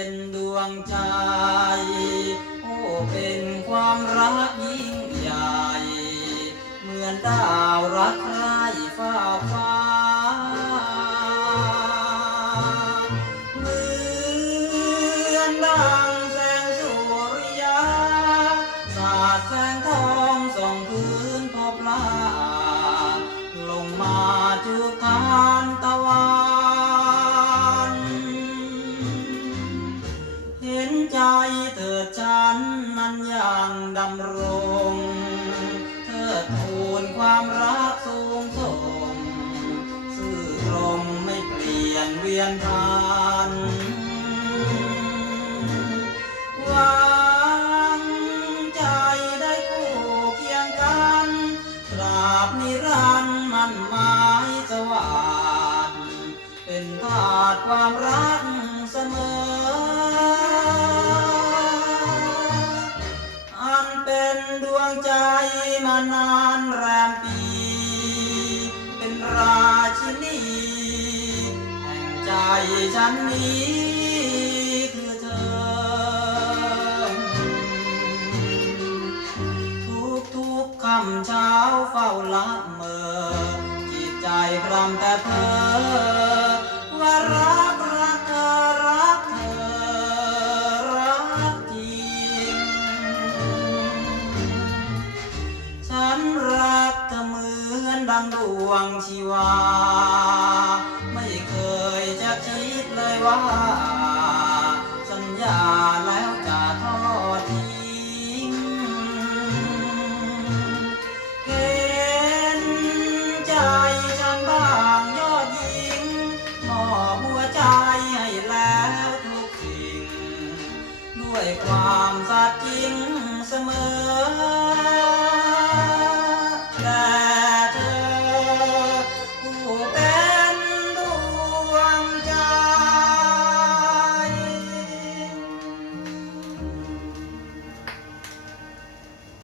เป็นดวงใจ โอ้เป็นความรักยิ่งใหญ่ เหมือนดาวรักใครฟ้าฟ้า เหมือนดาวันนั้นยังดำรงเทิดทูนความรักสูงส่งสื่อตรงไม่เปลี่ยนเวียนผ่านวังใจได้คู่เคียงกันตราบนิรันดร์มันหมายสวัสดเป็นทาสความรักเสมอ เป็นดวงใจมานานแรมปี เป็นราชินีแห่งใจฉันนี้คือเธอ ทุกทุกคำเช้าเฝ้าละเมอจิตใจพรำแต่เพ้อ ดังดวงชีวา ไม่เคยจะคิดเลยว่า สัญญาแล้วจะทอดทิ้งเห็นใจฉันบ้างยอดหญิงมอบหัวใจให้แล้วทุกสิ่ง ด้วยความสัตย์จริงเสมอ